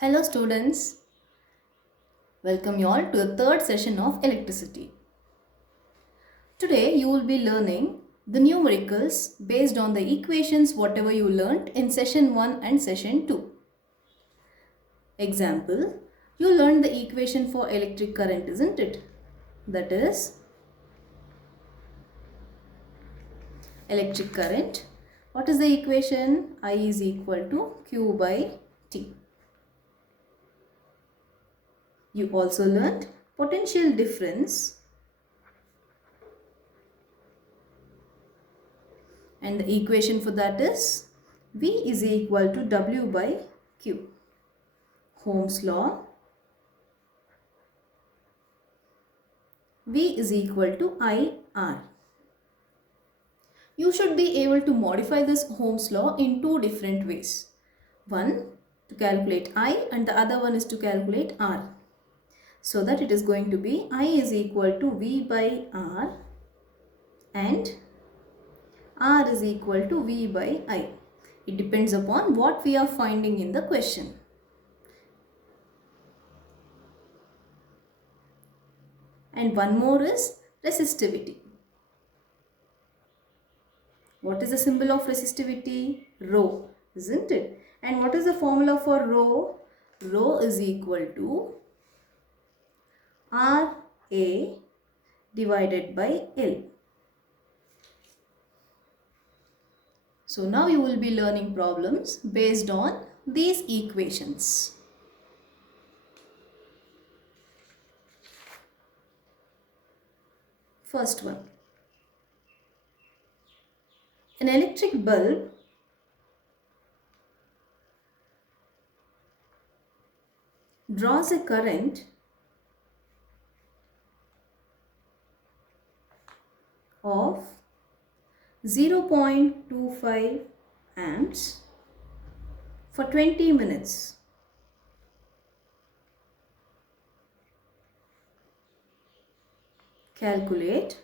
Hello students, welcome you all to the third session of electricity. Today you will be learning the numericals based on the equations whatever you learnt in session 1 and session 2. Example, you learned the equation for electric current, isn't it? That is electric current. What is the equation? I is equal to Q by T. You also learnt potential difference, and the equation for that is V is equal to W by Q. Ohm's law, V is equal to IR. You should be able to modify this Ohm's law in two different ways. One to calculate I and the other one is to calculate R. So that it is going to be I is equal to V by R and R is equal to V by I. It depends upon what we are finding in the question. And one more is resistivity. What is the symbol of resistivity? Rho, isn't it? And what is the formula for rho? Rho is equal to Ra divided by L. So now you will be learning problems based on these equations. First one. An electric bulb draws a current of 0.25 amps for 20 minutes. Calculate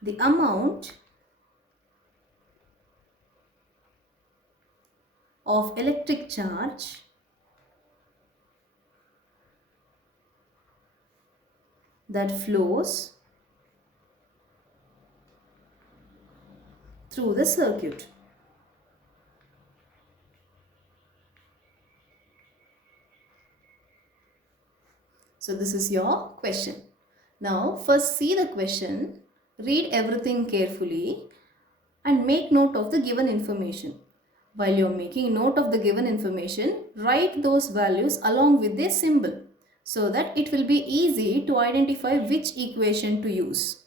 the amount of electric charge that flows through the circuit. So this is your question. Now first see the question, read everything carefully and make note of the given information. While you are making note of the given information, write those values along with their symbol so that it will be easy to identify which equation to use.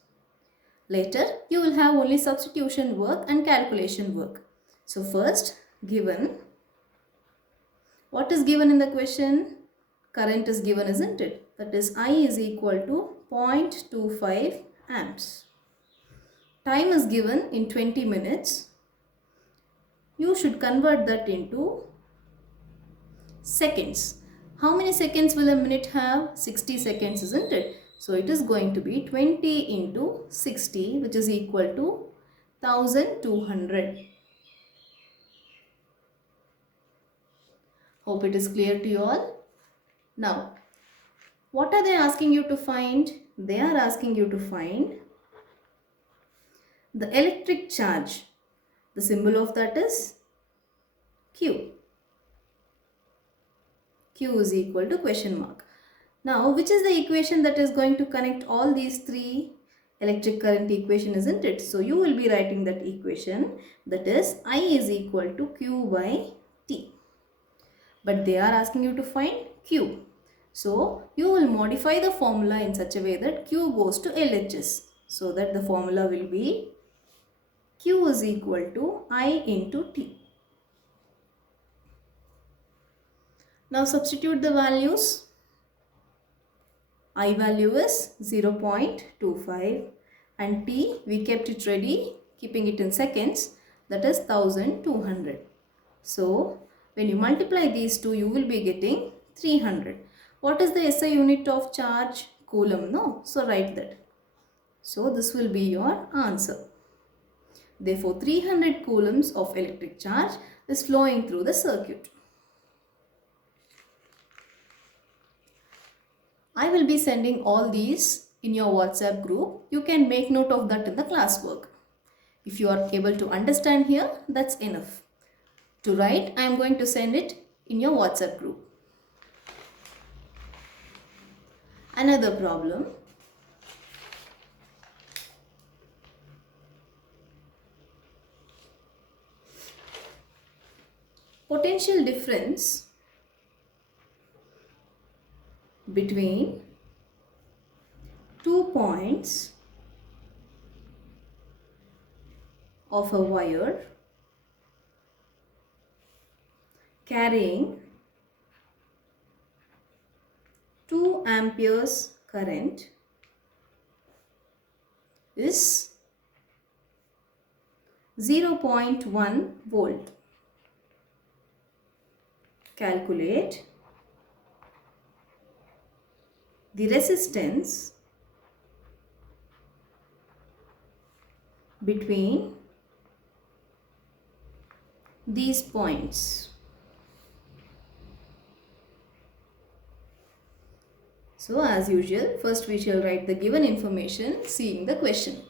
Later, you will have only substitution work and calculation work. So first, given. What is given in the question? Current is given, isn't it? That is I is equal to 0.25 amps. Time is given in 20 minutes. You should convert that into seconds. How many seconds will a minute have? 60 seconds, isn't it? So it is going to be 20 into 60, which is equal to 1200. Hope it is clear to you all. Now, what are they asking you to find? They are asking you to find the electric charge. The symbol of that is Q. Q is equal to question mark. Now, which is the equation that is going to connect all these three electric current equation, isn't it? So, you will be writing that equation, that is I is equal to Q by T. But they are asking you to find Q. So, you will modify the formula in such a way that Q goes to LHS. So, that the formula will be Q is equal to I into T. Now, substitute the values. I value is 0.25 and T, we kept it ready, keeping it in seconds, that is 1200. So, when you multiply these two, you will be getting 300. What is the SI unit of charge? Coulomb, no? So, write that. So, this will be your answer. Therefore, 300 coulombs of electric charge is flowing through the circuit. I will be sending all these in your WhatsApp group. You can make note of that in the classwork. If you are able to understand here, that's enough. To write, I am going to send it in your WhatsApp group. Another problem. Potential difference between 2 points of a wire carrying 2 amperes current is 0.1 volt. Calculate the resistance between these points. So as usual, first we shall write the given information seeing the question.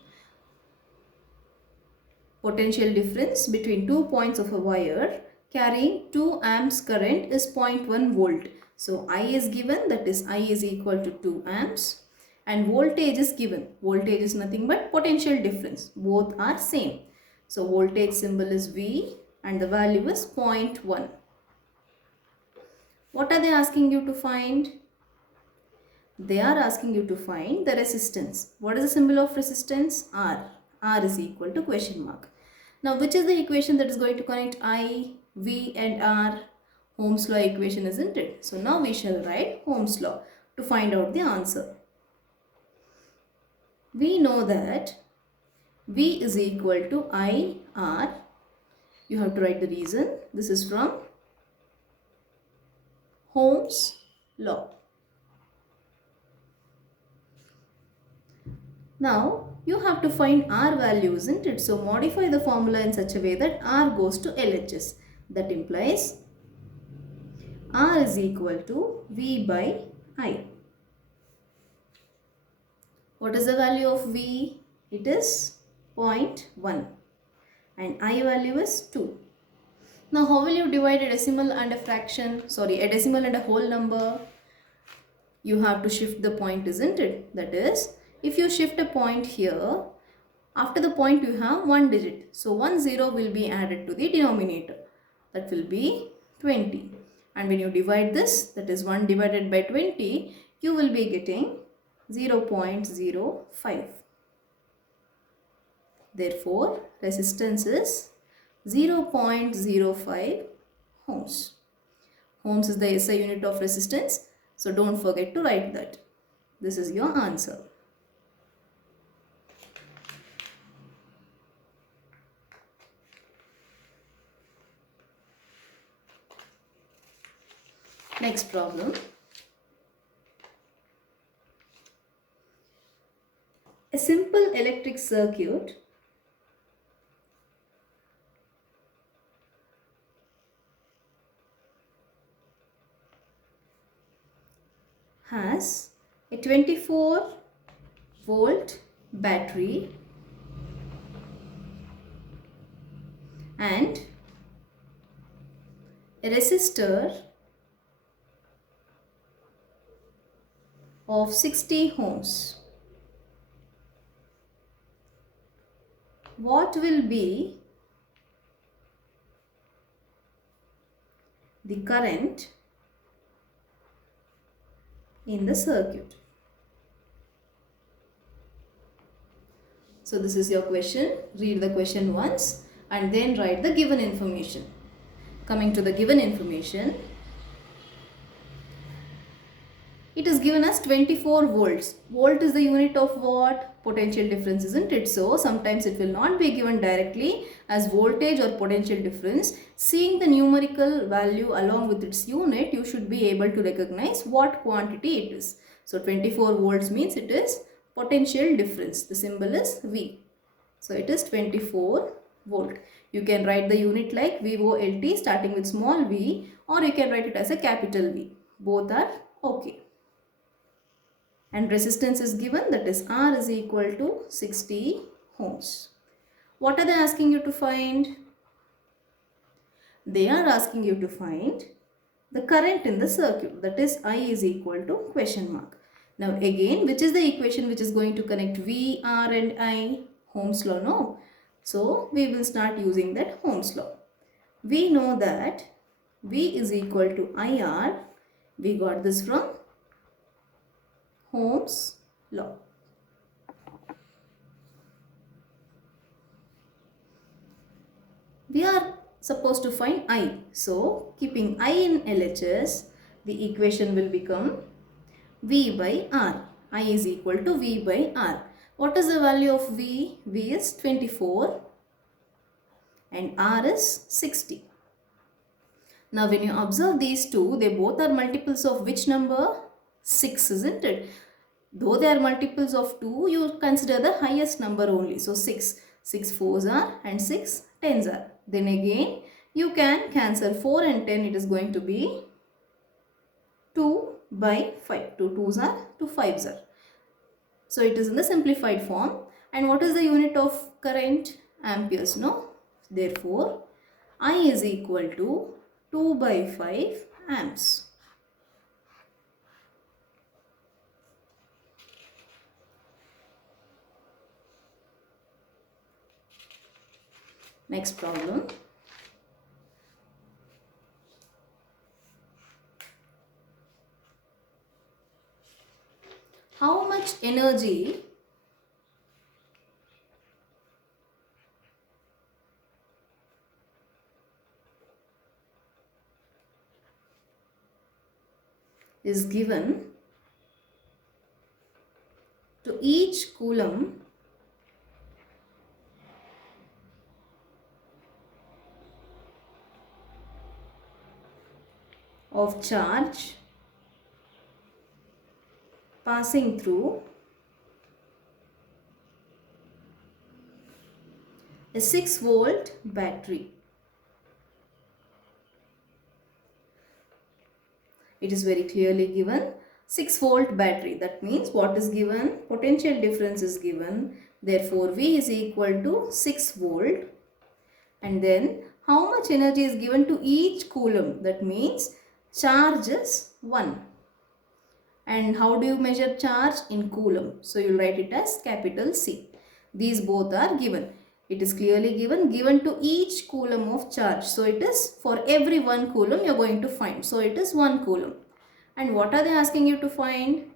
Potential difference between 2 points of a wire carrying 2 amps current is 0.1 volt. So I is given, that is I is equal to 2 amps, and voltage is given. Voltage is nothing but potential difference. Both are same. So voltage symbol is V and the value is 0.1. What are they asking you to find? They are asking you to find the resistance. What is the symbol of resistance? R. R is equal to question mark. Now which is the equation that is going to connect I, V and R? Ohm's law equation, isn't it? So now we shall write Ohm's law to find out the answer. We know that V is equal to I, R. You have to write the reason. This is from Ohm's law. Now you have to find R value, isn't it? So modify the formula in such a way that R goes to LHS. That implies R is equal to V by I. What is the value of V? It is 0.1 and I value is 2. Now how will you divide a decimal and a fraction? A decimal and a whole number? You have to shift the point, isn't it? That is, if you shift a point here, after the point you have one digit. So 1 0 will be added to the denominator. That will be 20. And when you divide this, that is 1 divided by 20, you will be getting 0.05. Therefore, resistance is 0.05 ohms. Ohms is the SI unit of resistance. So don't forget to write that. This is your answer. Next problem. A simple electric circuit has a 24-volt battery and a resistor of 60 ohms. What will be the current in the circuit? So this is your question. Read the question once and then write the given information. Coming to the given information, it is given as 24 volts. Volt is the unit of what? Potential difference, isn't it? So sometimes it will not be given directly as voltage or potential difference. Seeing the numerical value along with its unit, you should be able to recognize what quantity it is. So 24 volts means it is potential difference. The symbol is V. So it is 24 volt. You can write the unit like VOLT starting with small v, or you can write it as a capital V. Both are okay. And resistance is given, that is R is equal to 60 ohms. What are they asking you to find? They are asking you to find the current in the circuit, that is I is equal to question mark. Now again, which is the equation which is going to connect V, R and I? Ohm's law, no? So we will start using that Ohm's law. We know that V is equal to IR. We got this from Ohm's law. We are supposed to find I. So keeping I in LHS, the equation will become V by R. I is equal to V by R. What is the value of V? V is 24 and R is 60. Now when you observe these two, they both are multiples of which number? 6, isn't it? Though they are multiples of 2, you consider the highest number only. So 6. 6 fours are and 6 tens are. Then again, you can cancel 4 and 10. It is going to be 2 by 5. 2 twos are, 2 fives are. So it is in the simplified form. And what is the unit of current? Amperes, no? Therefore, I is equal to 2 by 5 amps. Next problem. How much energy is given to each coulomb of charge passing through a 6-volt battery? It is very clearly given 6-volt battery. That means what is given? Potential difference is given. Therefore, V is equal to 6 volt. And then how much energy is given to each coulomb? That means charge is 1. And how do you measure charge? In coulomb. So you will write it as capital C. These both are given. It is clearly given to each coulomb of charge. So it is for every 1 coulomb you are going to find. So it is 1 coulomb. And what are they asking you to find?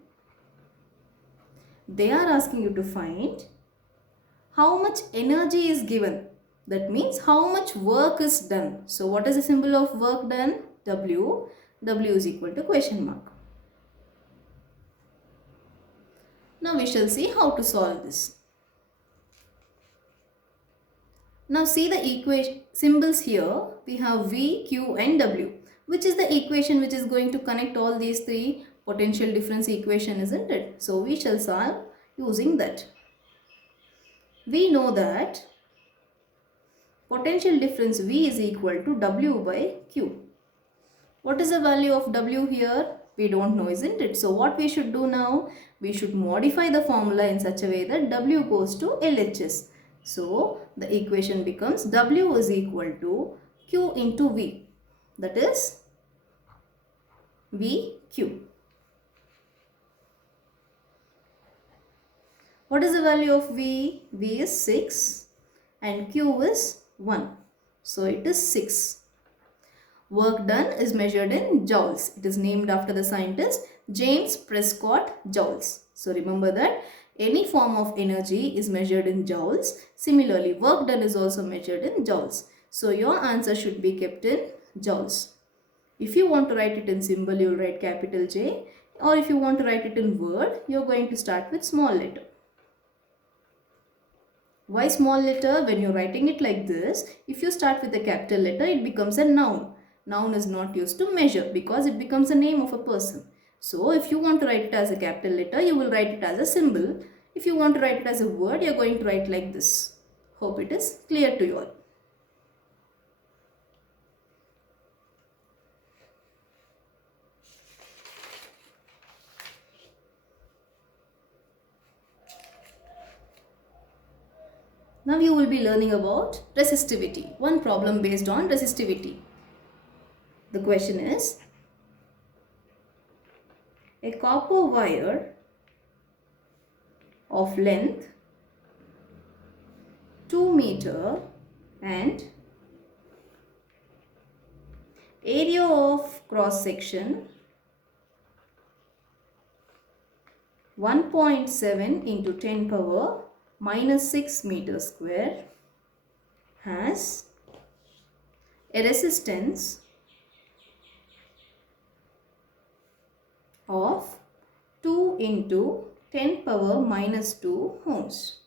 They are asking you to find how much energy is given. That means how much work is done. So what is the symbol of work done? W. W is equal to question mark. Now we shall see how to solve this. Now see the equation symbols here. We have V, Q and W. Which is the equation which is going to connect all these three? Potential difference equation, isn't it? So we shall solve using that. We know that potential difference V is equal to W by Q. What is the value of W here? We don't know, isn't it? So what we should do now? We should modify the formula in such a way that W goes to LHS. So the equation becomes W is equal to Q into V. That is VQ. What is the value of V? V is 6 and Q is 1. So it is 6. Work done is measured in joules. It is named after the scientist James Prescott Joules. So remember that any form of energy is measured in joules. Similarly, work done is also measured in joules. So your answer should be kept in joules. If you want to write it in symbol, you will write capital J. Or if you want to write it in word, you are going to start with small letter. Why small letter? When you are writing it like this, if you start with a capital letter, it becomes a noun. Noun is not used to measure because it becomes a name of a person. So if you want to write it as a capital letter, you will write it as a symbol. If you want to write it as a word, you are going to write like this. Hope it is clear to you all. Now you will be learning about resistivity, one problem based on resistivity. The question is, a copper wire of length 2 meter and area of cross section 1.7 into 10 power minus 6 meter square has a resistance of 2 into 10 power minus 2 ohms.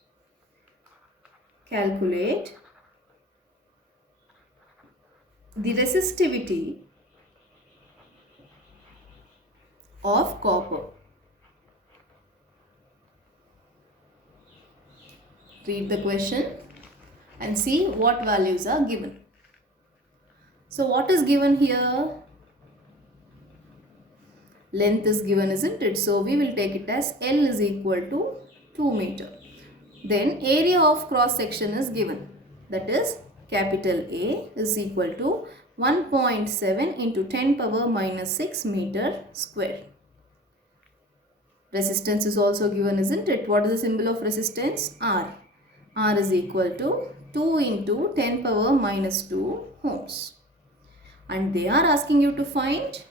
Calculate the resistivity of copper. Read the question and see what values are given. So what is given here? Length is given, isn't it? So we will take it as L is equal to 2 meter. Then area of cross section is given. That is capital A is equal to 1.7 into 10 power minus 6 meter square. Resistance is also given, isn't it? What is the symbol of resistance? R. R is equal to 2 into 10 power minus 2 ohms. And they are asking you to find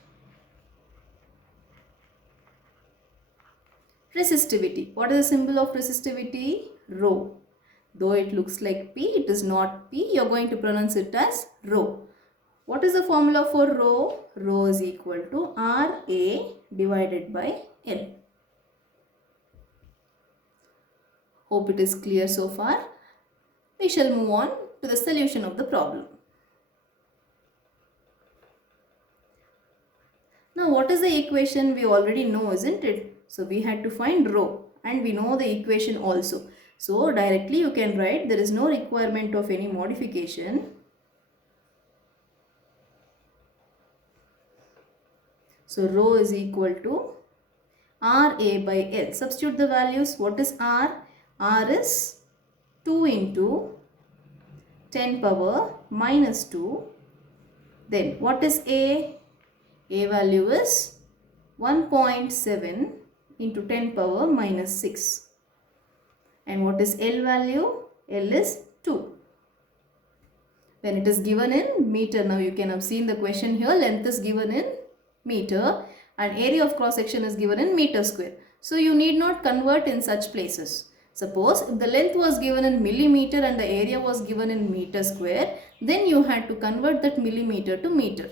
resistivity. What is the symbol of resistivity? Rho. Though it looks like P, it is not P. You are going to pronounce it as rho. What is the formula for rho? Rho is equal to RA divided by L. Hope it is clear so far. We shall move on to the solution of the problem. Now what is the equation? We already know, isn't it? So we had to find rho and we know the equation also. So directly you can write, there is no requirement of any modification. So rho is equal to RA by L. Substitute the values. What is R? R is 2 into 10 power minus 2. Then what is A? A value is 1.7 into 10 power minus 6. And what is L value? L is 2. When it is given in meter, now you can have seen the question here, length is given in meter and area of cross section is given in meter square. So you need not convert in such places. Suppose if the length was given in millimeter and the area was given in meter square, then you had to convert that millimeter to meter.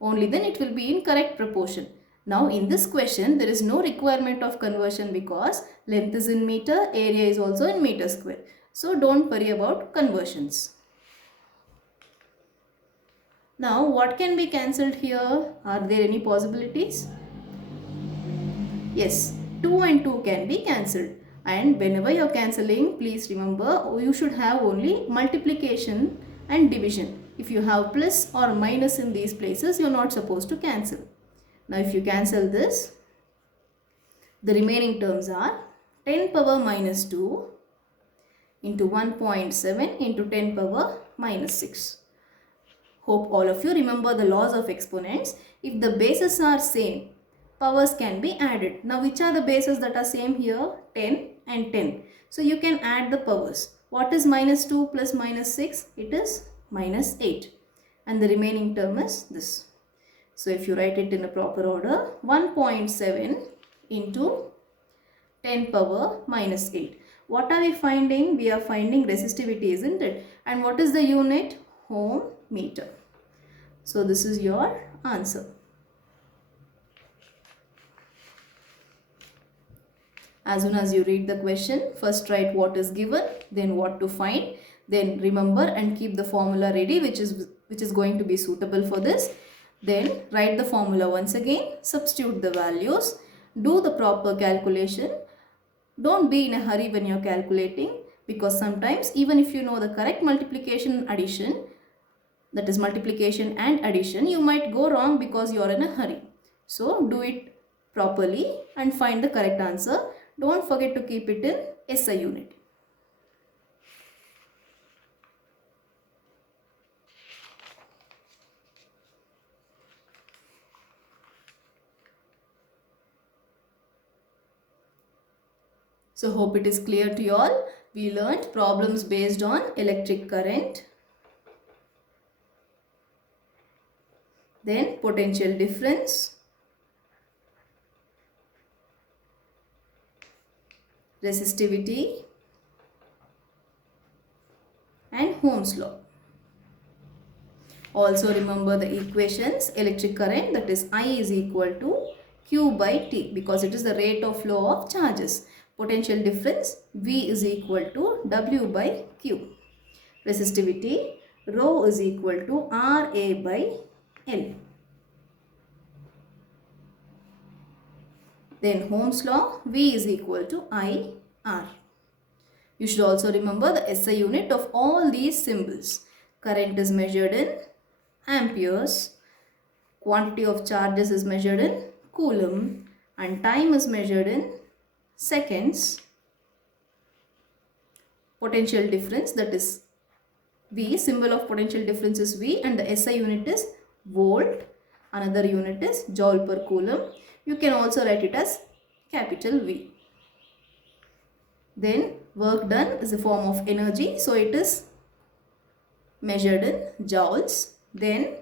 Only then it will be in correct proportion. Now in this question there is no requirement of conversion because length is in meter, area is also in meter square. So don't worry about conversions. Now what can be cancelled here? Are there any possibilities? Yes, 2 and 2 can be cancelled. And whenever you are cancelling, please remember you should have only multiplication and division. If you have plus or minus in these places, you are not supposed to cancel. Now if you cancel this, the remaining terms are 10 power minus 2 into 1.7 into 10 power minus 6. Hope all of you remember the laws of exponents. If the bases are same, powers can be added. Now which are the bases that are same here? 10 and 10. So you can add the powers. What is minus 2 plus minus 6? It is minus 8. And the remaining term is this. So if you write it in a proper order, 1.7 into 10 power minus 8. What are we finding? We are finding resistivity, isn't it? And what is the unit? Ohm meter. So this is your answer. As soon as you read the question, first write what is given, then what to find, then remember and keep the formula ready which is going to be suitable for this. Then write the formula once again, substitute the values, do the proper calculation. Don't be in a hurry when you are calculating because sometimes even if you know the correct multiplication and addition, that is multiplication and addition, you might go wrong because you are in a hurry. So do it properly and find the correct answer. Don't forget to keep it in SI unit. So hope it is clear to you all. We learnt problems based on electric current, then potential difference, resistivity, and Ohm's law. Also remember the equations. Electric current, that is I is equal to Q by T, because it is the rate of flow of charges. Potential difference, V is equal to W by Q. Resistivity, rho is equal to Ra by L. Then Ohm's law, V is equal to IR. You should also remember the SI unit of all these symbols. Current is measured in amperes, quantity of charges is measured in coulomb, and time is measured in seconds. Potential difference, that is V, symbol of potential difference is V, and the SI unit is volt. Another unit is joule per coulomb. You can also write it as capital V. Then work done is a form of energy, so it is measured in joules. Then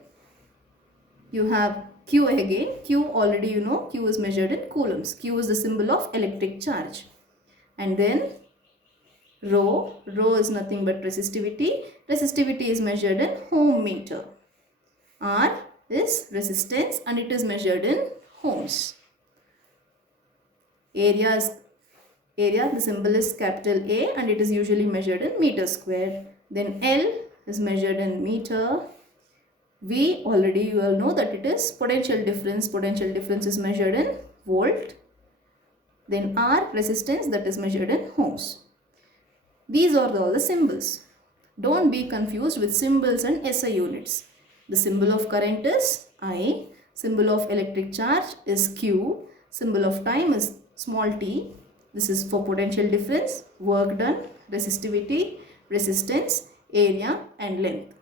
you have Q again. Q already you know, Q is measured in coulombs. Q is the symbol of electric charge. And then rho is nothing but resistivity. Resistivity is measured in ohm meter. R is resistance and it is measured in ohms. Area, the symbol is capital A and it is usually measured in meter square. Then L is measured in meter. V, already you all know that it is potential difference. Potential difference is measured in volt. Then R, resistance, that is measured in ohms. These are all the symbols. Don't be confused with symbols and SI units. The symbol of current is I, symbol of electric charge is Q, symbol of time is small t. This is for potential difference, work done, resistivity, resistance, area and length.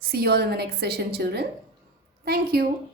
See you all in the next session, children. Thank you.